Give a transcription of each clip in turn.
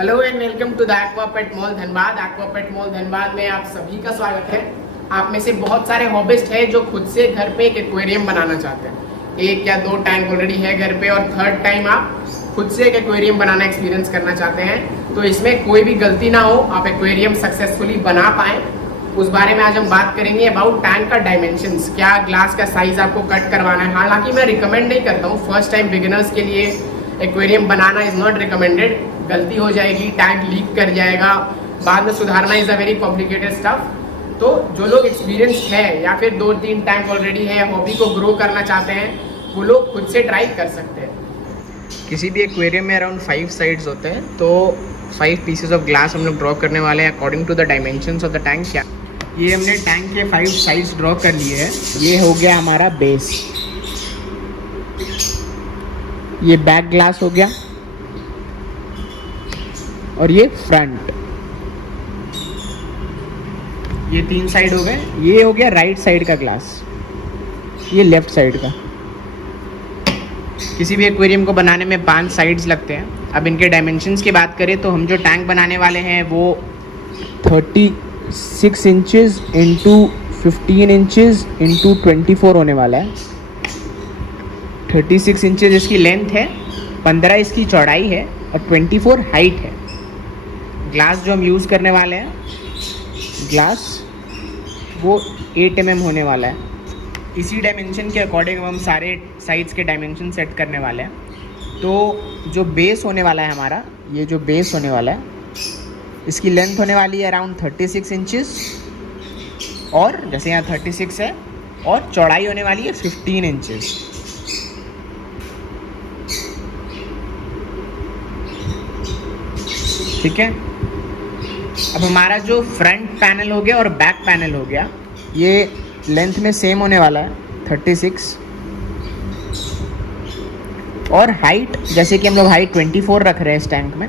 Hello and welcome to the Aquapet mall Dhanbad. Aquapet mall Dhanbad में आप सभी का स्वागत है। आप में से बहुत सारे हॉबिस्ट हैं जो खुद से घर पे एक एक्वेरियम बनाना चाहते हैं। एक या दो टैंक ऑलरेडी है घर पे और थर्ड टाइम आप खुद से एक एक्वेरियम बनाना एक्सपीरियंस करना चाहते हैं। तो इसमें कोई भी गलती ना हो, आप एक्वेरियम सक्सेसफुली बना पाएँ, उस बारे में आज हम बात करेंगे। अबाउट टैंक का डायमेंशंस, क्या ग्लास का साइज आपको कट करवाना है। हालांकि मैं रिकमेंड नहीं करता हूँ, फर्स्ट टाइम बिगिनर्स के लिए aquarium banana is not recommended. गलती हो जाएगी, टैंक लीक कर जाएगा, बाद में सुधारना is a very complicated stuff. तो जो लोग एक्सपीरियंस है या फिर 2-3 टैंक ऑलरेडी है, हॉबी को ग्रो करना चाहते हैं, वो लोग खुद से ट्राई कर सकते हैं। किसी भी एक्वेरियम में अराउंड 5 साइड्स होते हैं, तो 5 पीसेस ऑफ ग्लास हम लोग ड्रॉ करने वाले हैं according to the dimensions of the tank. क्या ये हमने टैंक के 5 साइड्स ड्रॉ कर लिए हैं। ये हो गया हमारा बेस, ये बैक ग्लास हो गया और ये फ्रंट। ये 3 साइड हो गए। ये हो गया राइट साइड का ग्लास, ये लेफ्ट साइड का। किसी भी एक्वेरियम को बनाने में 5 साइड्स लगते हैं। अब इनके डायमेंशंस की बात करें तो हम जो टैंक बनाने वाले हैं वो 36 इंचेस इंटू 15 इंचेस इंटू 24 होने वाला है। 36 इंचेस इसकी लेंथ है, 15 इसकी चौड़ाई है और 24 हाइट है। ग्लास जो हम यूज़ करने वाले हैं, ग्लास वो 8 mm होने वाला है। इसी डायमेंशन के अकॉर्डिंग हम सारे साइड्स के डायमेंशन सेट करने वाले हैं। तो जो बेस होने वाला है हमारा, ये जो बेस होने वाला है, इसकी लेंथ होने वाली है अराउंड 36 इंचेस, और जैसे यहाँ 36 है, और चौड़ाई होने वाली है 15 इंचेस। ठीक है। अब हमारा जो फ्रंट पैनल हो गया और बैक पैनल हो गया, ये लेंथ में सेम होने वाला है 36, और हाइट जैसे कि हम लोग हाइट 24 रख रहे हैं इस टैंक में,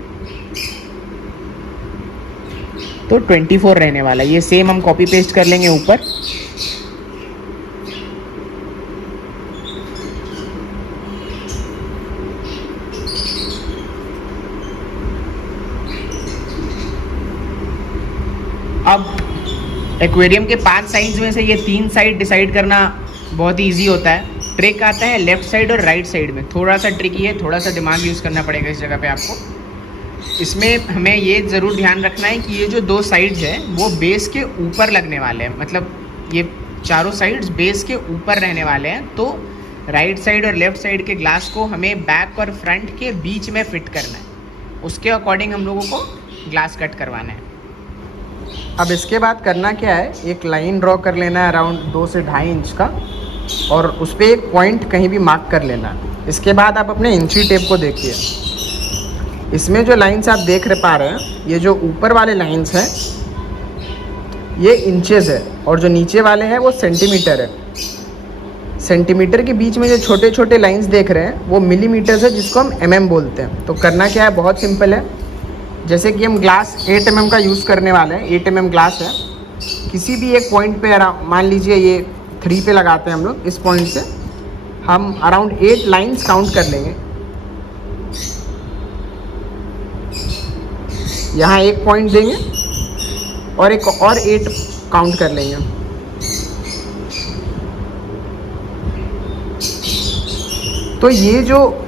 तो 24 रहने वाला है। ये सेम हम कॉपी पेस्ट कर लेंगे ऊपर। अब एक्वेरियम के 5 साइड्स में से ये 3 साइड डिसाइड करना बहुत ही ईजी होता है। ट्रिक आता है लेफ्ट साइड और राइट साइड में, थोड़ा सा ट्रिकी है, थोड़ा सा दिमाग यूज़ करना पड़ेगा इस जगह पे आपको। इसमें हमें ये ज़रूर ध्यान रखना है कि ये जो 2 साइड्स हैं वो बेस के ऊपर लगने वाले हैं, मतलब ये चारों साइड्स बेस के ऊपर रहने वाले हैं। तो राइट साइड और लेफ्ट साइड के ग्लास को हमें बैक और फ्रंट के बीच में फिट करना है, उसके अकॉर्डिंग हम लोगों को ग्लास कट करवाना है। अब इसके बाद करना क्या है, एक लाइन ड्रॉ कर लेना है अराउंड 2 से 2.5 इंच का, और उस पर एक पॉइंट कहीं भी मार्क कर लेना है। इसके बाद आप अपने इंची टेप को देखिए। इसमें जो लाइंस आप देख पा रहे हैं, ये जो ऊपर वाले लाइंस हैं ये इंचेस है, और जो नीचे वाले हैं वो सेंटीमीटर है। सेंटीमीटर के बीच में जो छोटे छोटे लाइंस देख रहे हैं वो मिलीमीटर्स है, जिसको हम mm बोलते हैं। तो करना क्या है, बहुत सिंपल है। जैसे कि हम ग्लास 8 mm का यूज़ करने वाले हैं, 8 mm ग्लास है। किसी भी एक पॉइंट पे मान लीजिए ये 3 पे लगाते हैं हम लोग, इस पॉइंट से हम अराउंड 8 लाइंस काउंट कर लेंगे। यहाँ एक पॉइंट देंगे और एक और 8 काउंट कर लेंगे। तो ये जो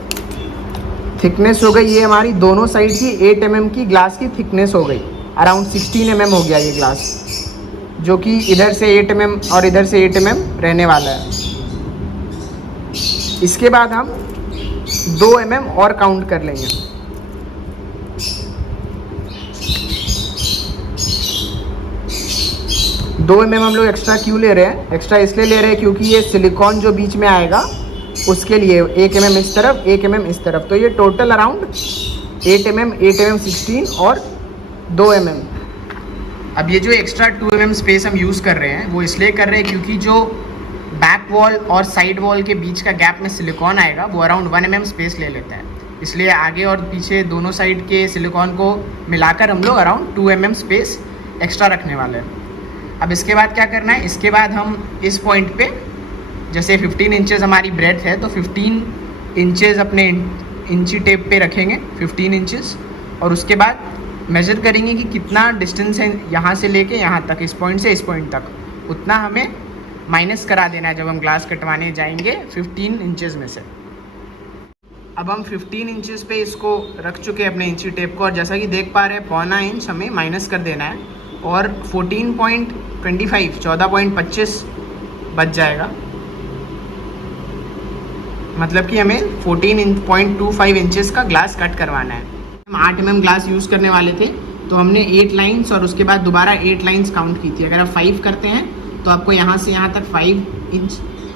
थिकनेस हो गई, ये हमारी दोनों साइड की 8 mm की ग्लास की थिकनेस हो गई। अराउंड 16 mm हो गया ये ग्लास, जो कि इधर से 8 mm और इधर से 8 mm रहने वाला है। इसके बाद हम 2 mm और काउंट कर लेंगे। दो mm हम लोग एक्स्ट्रा क्यों ले रहे हैं, एक्स्ट्रा इसलिए ले रहे हैं क्योंकि ये सिलिकॉन जो बीच में आएगा उसके लिए 1 mm इस तरफ, 1 mm इस तरफ। तो ये टोटल अराउंड 8 mm, 8 mm 16 और 2 mm। अब ये जो एक्स्ट्रा 2 mm स्पेस हम यूज़ कर रहे हैं वो इसलिए कर रहे हैं क्योंकि जो बैक वॉल और साइड वॉल के बीच का गैप में सिलिकॉन आएगा वो अराउंड 1 mm स्पेस ले लेता है। इसलिए आगे और पीछे दोनों साइड के सिलिकॉन को मिलाकर हम लोग अराउंड 2 mm स्पेस एक्स्ट्रा रखने वाले हैं। अब इसके बाद क्या करना है, इसके बाद हम इस पॉइंट पे जैसे 15 इंचेस हमारी ब्रेथ है तो 15 इंचेस अपने इंची टेप पे रखेंगे 15 इंचेस, और उसके बाद मेज़र करेंगे कि कितना डिस्टेंस है यहाँ से लेके यहाँ तक, इस पॉइंट से इस पॉइंट तक, उतना हमें माइनस करा देना है जब हम ग्लास कटवाने जाएंगे 15 इंचेस में से। अब हम 15 इंचेस पे इसको रख चुके हैं अपने इंची टेप को, और जैसा कि देख पा रहे हैं 0.25 इंच हमें माइनस कर देना है और 14.25 बच जाएगा। मतलब कि हमें 14.25 इंचेस का ग्लास कट करवाना है। हम 8 mm ग्लास यूज़ करने वाले थे, तो हमने 8 लाइन्स और उसके बाद दोबारा 8 लाइन्स काउंट की थी। अगर आप 5 करते हैं तो आपको यहाँ से यहाँ तक 5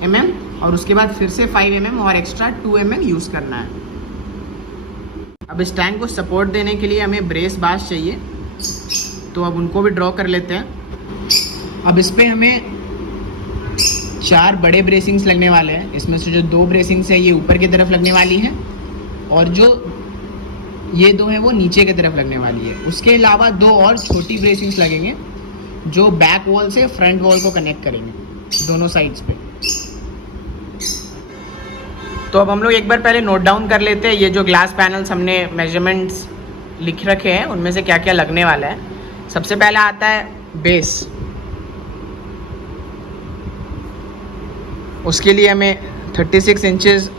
mm और उसके बाद फिर से 5 mm और एक्स्ट्रा 2 mm यूज़ करना है। अब स्टैंड को सपोर्ट देने के लिए हमें ब्रेस बार्स चाहिए, तो अब उनको भी ड्रॉ कर लेते हैं। अब इस पर हमें 4 बड़े ब्रेसिंग्स लगने वाले हैं। इसमें से जो 2 ब्रेसिंग्स हैं ये ऊपर की तरफ लगने वाली हैं, और जो ये 2 हैं वो नीचे की तरफ लगने वाली है। उसके अलावा 2 और छोटी ब्रेसिंग्स लगेंगे जो बैक वॉल से फ्रंट वॉल को कनेक्ट करेंगे दोनों साइड्स पे। तो अब हम लोग एक बार पहले नोट डाउन कर लेते हैं ये जो ग्लास पैनल्स हमने मेजरमेंट्स लिख रखे हैं उनमें से क्या क्या लगने वाला है। सबसे पहला आता है बेस। उसके लिए हमें 36 इंचेस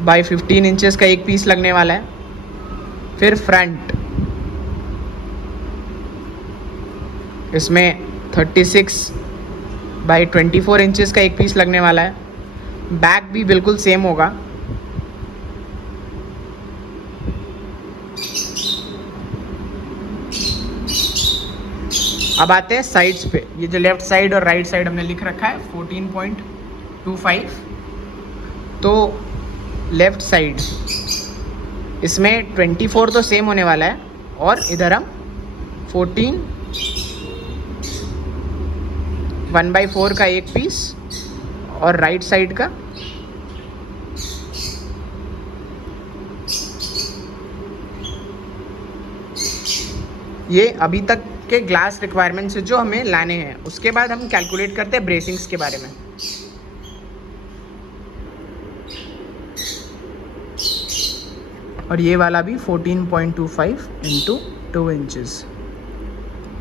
बाय 15 इंचेस का एक पीस लगने वाला है। फिर फ्रंट, इसमें 36 बाय 24 इंचेस का एक पीस लगने वाला है। बैक भी बिल्कुल सेम होगा। अब आते हैं साइड्स पे। ये जो लेफ्ट साइड और राइट साइड हमने लिख रखा है 14.25। तो लेफ्ट साइड इसमें 24 तो सेम होने वाला है, और इधर हम 14 1/4 का एक पीस, और राइट साइड का ये अभी तक के ग्लास रिक्वायरमेंट्स है जो हमें लाने हैं। उसके बाद हम कैलकुलेट करते हैं ब्रेसिंग्स के बारे में। और ये वाला भी 14.25 इंटू 2 इंचेस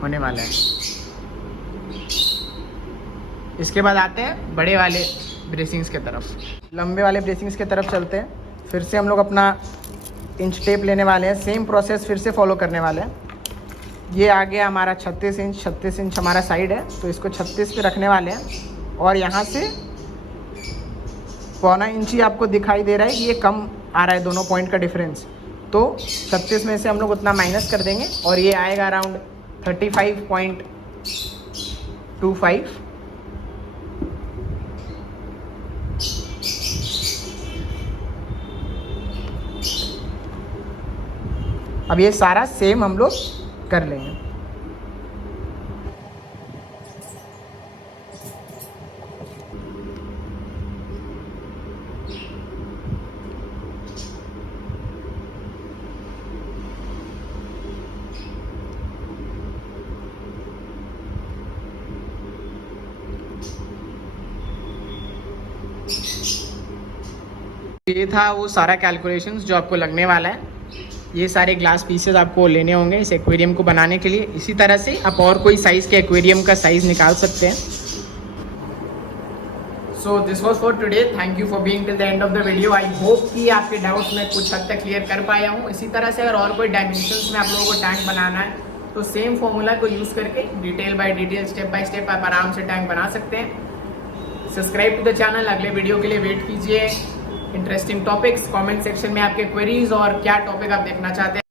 होने वाला है। इसके बाद आते हैं बड़े वाले ब्रेसिंग्स के तरफ। लंबे वाले ब्रेसिंग्स की तरफ चलते हैं। फिर से हम लोग अपना इंच टेप लेने वाले हैं। सेम प्रोसेस फिर से फॉलो करने वाले हैं। ये आ गया हमारा 36 इंच हमारा साइड है, तो इसको 36 पे रखने वाले हैं। और यहाँ से 0.25 इंच ही आपको दिखाई दे रहा है, ये कम आ रहा है दोनों पॉइंट का डिफरेंस। तो 36 में से हम लोग उतना माइनस कर देंगे और ये आएगा अराउंड 35.25। अब ये सारा सेम हम लोग कर लेंगे। ये था वो सारा कैलकुलेशंस जो आपको लगने वाला है। ये सारे ग्लास पीसेस आपको लेने होंगे इस एक्वेरियम को बनाने के लिए। इसी तरह से आप और कोई साइज़ के एक्वेरियम का साइज़ निकाल सकते हैं। So this was for today. Thank you for being till the end of the video. I hope कि आपके डाउट्स मैं कुछ हद तक क्लियर कर पाया हूँ। इसी तरह से अगर और कोई डायमेंशंस में आप लोगों को टैंक बनाना है तो सेम फॉर्मूला को यूज़ करके detail by detail, step by step आप आराम से टैंक बना सकते हैं। Subscribe to the channel. अगले वीडियो के लिए वेट कीजिए। इंटरेस्टिंग टॉपिक्स कमेंट सेक्शन में आपके क्वेरीज और क्या टॉपिक आप देखना चाहते हैं